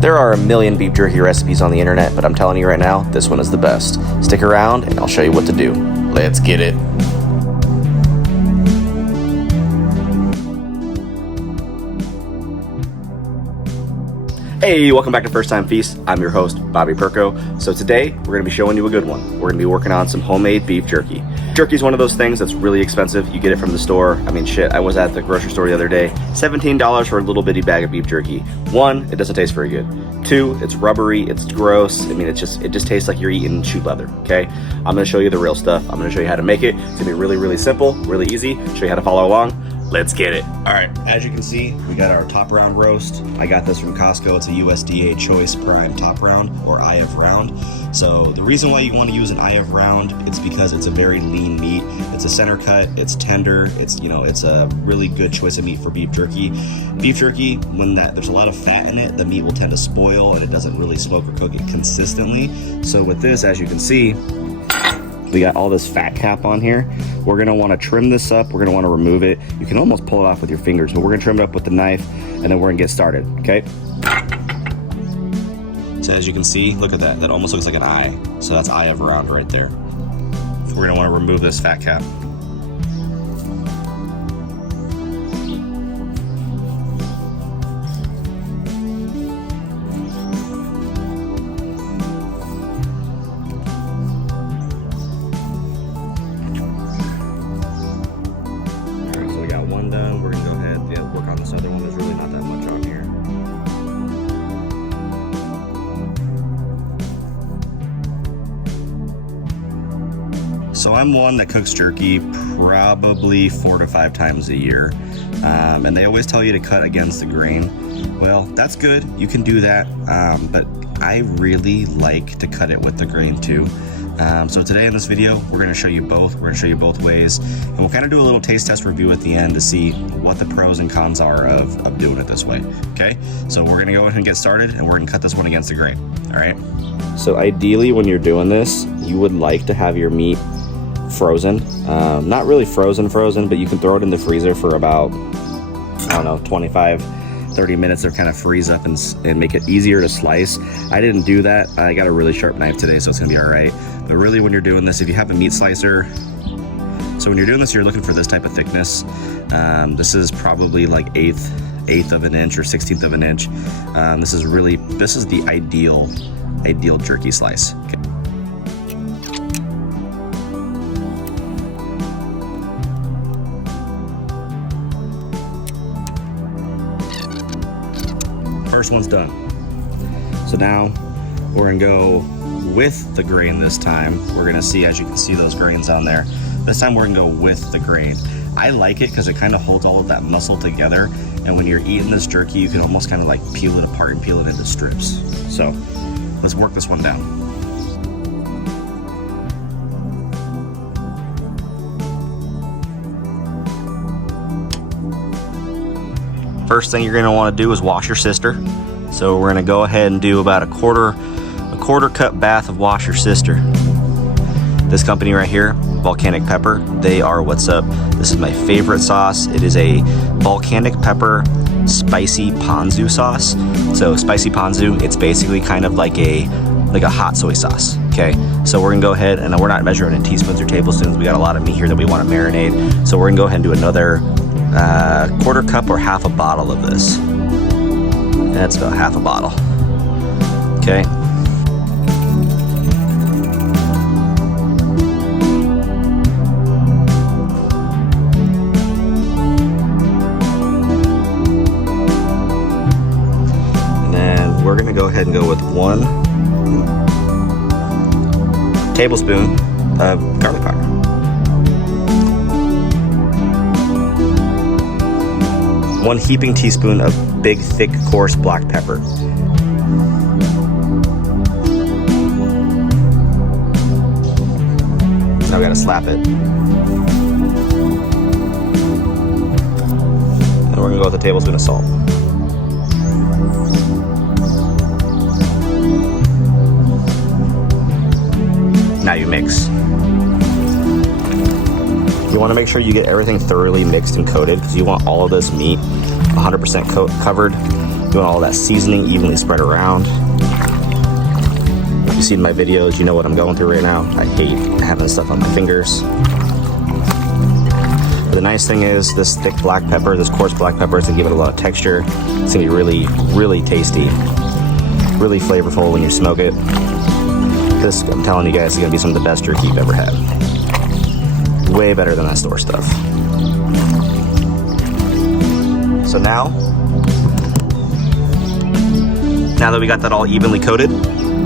There are a million beef jerky recipes on the internet, but I'm telling you right now, this one is the best. Stick around and I'll show you what to do. Let's get it. Hey, welcome back to First Time Feast. I'm your host, Bobby Perko. So today, we're gonna be showing you a good one. We're gonna be working on some homemade beef jerky. Jerky is one of those things that's really expensive. You get it from the store. I mean, shit, I was at the grocery store the other day. $17 for a little bitty bag of beef jerky. One, it doesn't taste very good. Two, it's rubbery, it's gross. I mean, it just tastes like you're eating shoe leather, okay? I'm gonna show you the real stuff. I'm gonna show you how to make it. It's gonna be really, really simple, really easy. Show you how to follow along. Let's get it. All right, as you can see, we got our top round roast. I got this from Costco. It's a USDA Choice Prime top round, or IF round. So the reason why you want to use an IF round, it's because it's a very lean meat. It's a center cut, it's tender, it's a really good choice of meat for beef jerky. Beef jerky, when there's a lot of fat in it, the meat will tend to spoil and it doesn't really smoke or cook it consistently. So with this, as you can see, we got all this fat cap on here. We're gonna wanna trim this up. We're gonna wanna remove it. You can almost pull it off with your fingers, but we're gonna trim it up with the knife and then we're gonna get started, okay? So as you can see, look at that. That almost looks like an eye. So that's eye of round right there. So we're gonna wanna remove this fat cap. One done. We're gonna go ahead and work on this other one. There's really not that much on here. So I'm one that cooks jerky probably 4 to 5 times a year, and they always tell you to cut against the grain. Well, that's good, you can do that, but I really like to cut it with the grain too. So today in this video, we're gonna show you both. We're gonna show you both ways, and we'll kind of do a little taste test review at the end to see what the pros and cons are of doing it this way, okay? So we're gonna go ahead and get started, and we're gonna cut this one against the grain, all right? So ideally, when you're doing this, you would like to have your meat frozen. Not really frozen, but you can throw it in the freezer for about, I don't know, 25-30 minutes to kind of freeze up and make it easier to slice. I didn't do that. I got a really sharp knife today, so it's gonna be all right. But really, when you're doing this, if you have a meat slicer, so when you're doing this, you're looking for this type of thickness. This is probably like eighth of an inch or 16th of an inch. This is the ideal jerky slice. Okay. First one's done. So now we're gonna go with the grain this time. We're gonna see, as you can see those grains on there. This time we're gonna go with the grain. I like it because it kind of holds all of that muscle together. And when you're eating this jerky, you can almost kind of like peel it apart and peel it into strips. So let's work this one down. First thing you're gonna wanna do is wash your sister. So we're gonna go ahead and do about a quarter cup bath of wash your sister. This company right here, Volcanic Pepper, they are what's up. This is my favorite sauce. It is a volcanic pepper spicy ponzu sauce. So spicy ponzu, it's basically kind of like a hot soy sauce, okay? So we're gonna go ahead, and we're not measuring in teaspoons or tablespoons. We got a lot of meat here that we wanna marinate. So we're gonna go ahead and do another quarter cup or half a bottle of this. That's about half a bottle, okay? And then we're gonna go ahead and go with 1 tablespoon of garlic powder. 1 heaping teaspoon of big, thick, coarse black pepper. Now we gotta slap it. And we're gonna go with a tablespoon of salt. Now you mix. You want to make sure you get everything thoroughly mixed and coated because you want all of this meat 100% covered Doing all that seasoning evenly spread around. If you've seen my videos, you know what I'm going through right now. I hate having stuff on my fingers. But the nice thing is this thick black pepper, this coarse black pepper, is gonna give it a lot of texture. It's gonna be really, really tasty, really flavorful when you smoke it. This, I'm telling you guys, is gonna be some of the best jerky you've ever had. Way better than that store stuff. So now that we got that all evenly coated,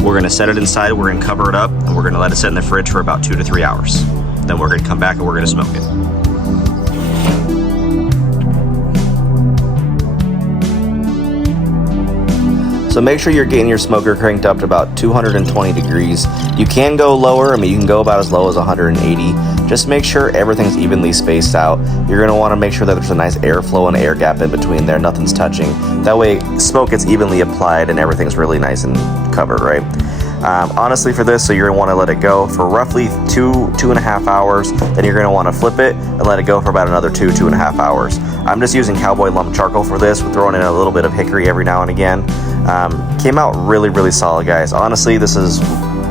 we're gonna set it inside, we're gonna cover it up, and we're gonna let it sit in the fridge for about 2 to 3 hours. Then we're gonna come back and we're gonna smoke it. So make sure you're getting your smoker cranked up to about 220 degrees. You can go lower, I mean you can go about as low as 180. Just make sure everything's evenly spaced out. You're gonna wanna make sure that there's a nice airflow and air gap in between there, nothing's touching. That way smoke gets evenly applied and everything's really nice and covered, right? Honestly for this, so you're gonna wanna let it go for roughly 2.5 hours, then you're gonna wanna flip it and let it go for about another 2.5 hours. I'm just using cowboy lump charcoal for this. We're throwing in a little bit of hickory every now and again. Came out really, really solid, guys. Honestly, this is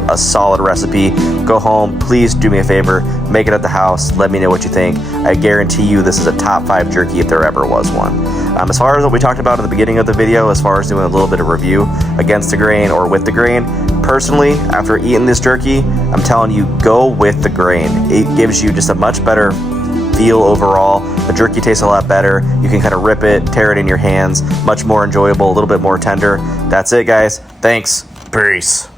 a solid recipe. Go home, please do me a favor, make it at the house, let me know what you think. I guarantee you this is a top 5 jerky if there ever was one. As far as what we talked about at the beginning of the video, as far as doing a little bit of review against the grain or with the grain, personally, after eating this jerky, I'm telling you, go with the grain. It gives you just a much better feel overall. The jerky tastes a lot better. You can kind of rip it, tear it in your hands, much more enjoyable, a little bit more tender. That's it, guys. Thanks. Peace.